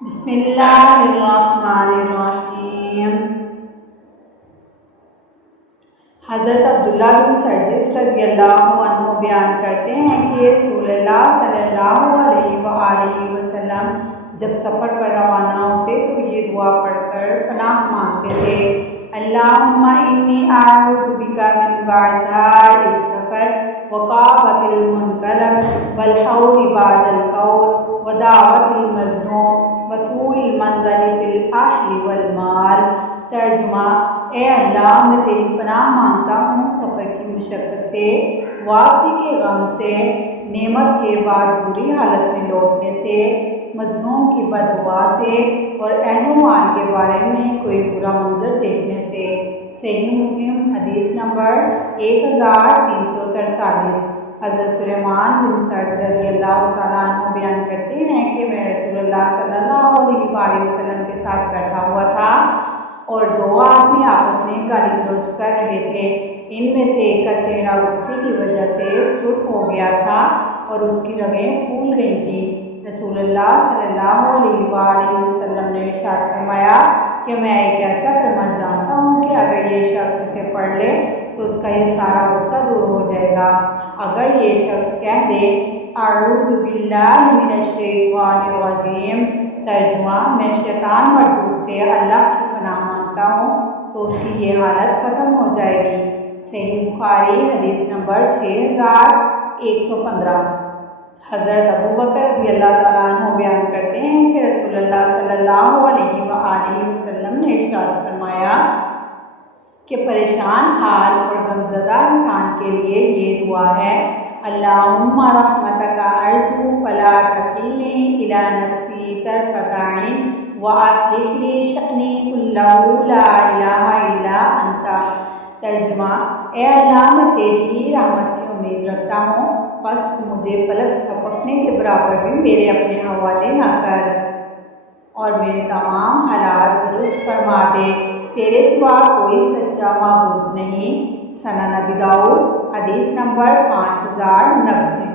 बिस्मिल्लाहिर्रहमानिर्रहीम। हज़रत अब्दुल्ला बिन सरजिस रज़ियल्लाहु अन्हु बयान करते हैं कि रसूलुल्लाह सल्लल्लाहु अलैहि वसल्लम जब सफ़र पर रवाना होते तो ये दुआ पढ़कर पनाह मांगते थे, अल्लाहुम्मा इन्नी अऊज़ु बिका मिन वअज़ाइस सफ़र व काबतिल मुनक़लब वल हौरि बअदल कौल व दावतिल मज़लूम व सूइल मंज़रि फ़िल अहलि वल माल। तर्जुमा: ए अल्लाह, मैं तेरी पनाह मांगता हूँ सफ़र की मुशक्क़त से, वापसी के गम से, नेमत के बाद बुरी हालत में लौटने से, मज़लूम की बददुआ से और अहलो माल के बारे में कोई बुरा मंजर देखने से। सही मुस्लिम हदीस नंबर 1343। हज़रत सुलेमान बिन सर्द रज़ियल्लाहु तआला अन्हु बयान करते हैं कि मैं रसूलुल्लाह सल्लल्लाहु अलैहि वसल्लम के साथ बैठा हुआ था और दो आदमी आपस में गाली गलौज कर रहे थे। इनमें से एक का चेहरा गुस्से की वजह से सुर्ख हो गया था और उसकी रगें फूल गई थीं। रसूलुल्लाह सल्लल्लाहु अलैहि वसल्लम ने इरशाद फरमाया कि मैं एक ऐसा कलमा जानता हूँ कि अगर ये शख्स इसे पढ़ ले तो उसका ये सारा गुस्सा दूर हो जाएगा। अगर ये शख्स कह दे अऊज़ु बिल्लाहि मिनश शैतानिर रजीम, तर्जुमा: मैं शैतान मरदूद से अल्लाह की पनाह मांगता हूँ, तो उसकी ये हालत ख़त्म हो जाएगी। सही बुखारी हदीस नंबर 6115। हज़रत अबू बकर रज़ियल्लाहु तआला अन्हु बयान करते हैं कि रसूलुल्लाह सल्लल्लाहु अलैहि वसल्लम ने इरशाद फरमाया कि परेशान हाल और गमज़दा इंसान के लिए ये दुआ है, अल्लाहुम्मा रहमतका अर्जू फला तकिलनी इला नफ्सी तरफत ऐन व अस्लिह ली शअनी कुल्लहु ला इलाहा इल्ला अंता। तर्जुमा: ए अल्लाह, मैं तेरी ही रहमत की उम्मीद रखता हूँ, बस तू मुझे पलक झपकने के बराबर भी मेरे अपने हवाले न कर और मेरे तमाम हालात दुरुस्त फरमा दे। तेरे सिवा कोई सच्चा माबूद नहीं। सनन अबी दाऊद हदीस नंबर 5090।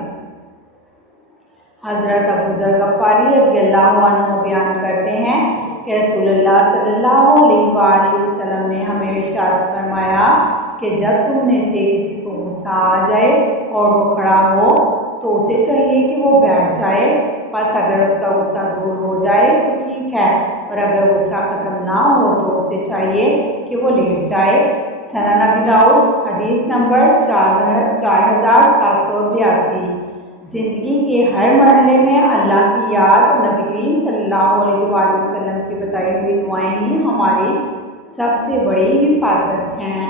हज़रत अबू ज़र गफ़ारी रज़ियल्लाहु अन्हु बयान करते हैं कि रसूलुल्लाह सल्लल्लाहु अलैहि वसल्लम ने हमें इरशाद फरमाया कि जब तुम में से किसी को गुस्सा आ जाए और वो खड़ा हो तो उसे चाहिए कि वो बैठ जाए। बस अगर उसका गुस्सा दूर हो जाए तो ठीक है, और अगर गुस्सा ख़त्म ना हो तो उसे चाहिए कि वो लेट जाए। सनन अबी दाऊद हदीस नंबर 4782। ज़िंदगी के हर मरहले में अल्लाह की याद और नबी करीम सल्लल्लाहु अलैहि वसल्लम की बताई हुई दुआएं ही हमारी सबसे बड़ी हिफाजत हैं।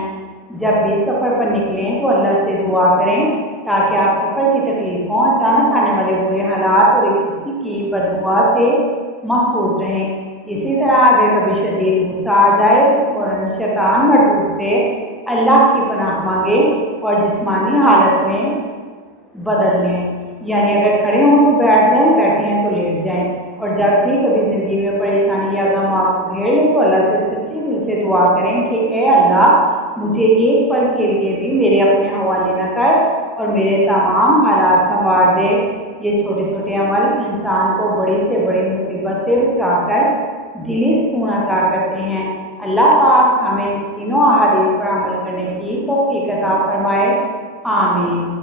जब भी सफ़र पर निकलें तो अल्लाह से दुआ करें ताकि आप सफ़र की तकलीफ़ों, अचानक आने वाले बुरे हालात और किसी की बददुआ से महफूज रहें। इसी तरह अगर कभी शदीद गुस्सा आ जाए तो फ़ौरन शैतान मरदूद से अल्लाह की पनाह मांगे और जिस्मानी हालत में बदल लें, यानी अगर खड़े हों तो बैठ जाएं, बैठे हैं तो लेट जाएं। और जब भी कभी ज़िंदगी में परेशानी या गम आपको घेर ले तो अल्लाह से सच्चे दिल से दुआ करें कि ए अल्लाह, मुझे एक पल के लिए भी मेरे अपने हवाले न कर और मेरे तमाम हालात संवार दे। ये छोटे छोटे अमल इंसान को बड़ी से बड़ी मुसीबत से बचाकर दिली सुकून अता करते हैं। अल्लाह पाक हमें तीनों अहादीस पर अमल करने की तौफीक अता फरमाए। आमीन।